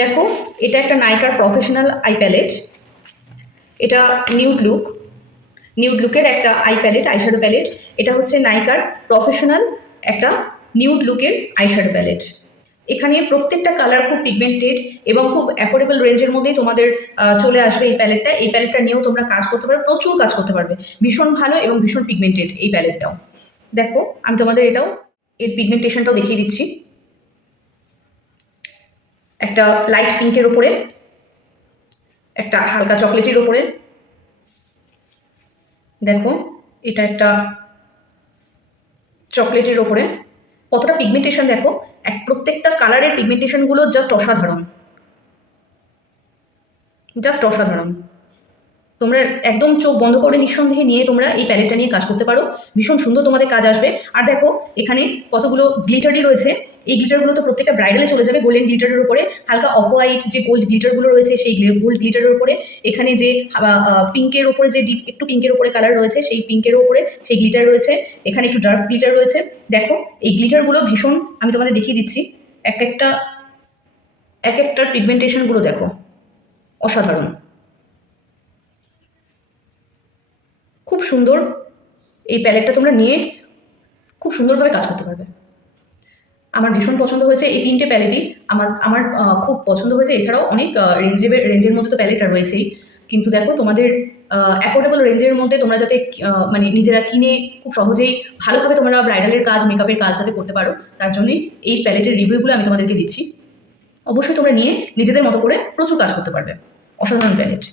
দেখো, এটা একটা নাইকার প্রফেশনাল আই প্যালেট। এটা নিউড লুকের একটা আই প্যালেট, আইশ্যাডো প্যালেট। এটা হচ্ছে নাইকার প্রফেশনাল একটা নিউড লুকের আইশ্যাডো প্যালেট। এখানে প্রত্যেকটা কালার খুব পিগমেন্টেড এবং খুব অ্যাফোর্ডেবল রেঞ্জের মধ্যেই তোমাদের চলে আসবে এই প্যালেটটা। এই প্যালেটটা নিয়েও তোমরা কাজ করতে পারবে, প্রচুর কাজ করতে পারবে। ভীষণ ভালো এবং ভীষণ পিগমেন্টেড এই প্যালেটটাও। দেখো, আমি তোমাদের এটাও এর পিগমেন্টেশনটাও দেখিয়ে দিচ্ছি। একটা লাইট পিঙ্কের ওপরে, একটা হালকা চকলেটের ওপরে। দেখো, এটা একটা চকলেটের ওপরে। কতটা পিগমেন্টেশন দেখো, প্রত্যেকটা কালারের পিগমেন্টেশনগুলো জাস্ট অসাধারণ, জাস্ট অসাধারণ। তোমরা একদম চোখ বন্ধ করে নিঃসন্দেহে নিয়ে তোমরা এই প্যালেটটা নিয়ে কাজ করতে পারো, ভীষণ সুন্দর তোমাদের কাজ আসবে। আর দেখো, এখানে কতগুলো গ্লিটারই রয়েছে। এই গ্লিটারগুলো তো প্রত্যেকটা ব্রাইডালে চলে যাবে। গোল্ডেন গ্লিটারের উপরে হালকা অফ হোয়াইট যে গোল্ড গ্লিটারগুলো রয়েছে, সেই গোল্ড গ্লিটারের উপরে এখানে যে পিঙ্কের ওপরে যে ডিপ একটু পিঙ্কের ওপরে কালার রয়েছে, সেই পিঙ্কের ওপরে সেই গ্লিটার রয়েছে। এখানে একটু ডার্ক গ্লিটার রয়েছে। দেখো, এই গ্লিটারগুলো ভীষণ, আমি তোমাদের দেখিয়ে দিচ্ছি এক একটার পিগমেন্টেশনগুলো দেখো, অসাধারণ, খুব সুন্দর। এই প্যালেটটা তোমরা নিয়ে খুব সুন্দরভাবে কাজ করতে পারবে। আমার ভীষণ পছন্দ হয়েছে এই তিনটে প্যালেটই। আমার খুব পছন্দ হয়েছে। এছাড়াও অনেক রেঞ্জের মধ্যে তো প্যালেটটা রয়েছেই, কিন্তু দেখো তোমাদের অ্যাফোর্ডেবল রেঞ্জের মধ্যে তোমরা যাতে মানে নিজেরা কিনে খুব সহজেই ভালোভাবে তোমরা ব্রাইডালের কাজ, মেকআপের কাজ যাতে করতে পারো, তার জন্যই এই প্যালেটের রিভিউগুলো আমি তোমাদেরকে দিচ্ছি। অবশ্যই তোমরা নিয়ে নিজেদের মতো করে প্রচুর কাজ করতে পারবে। অসাধারণ প্যালেট।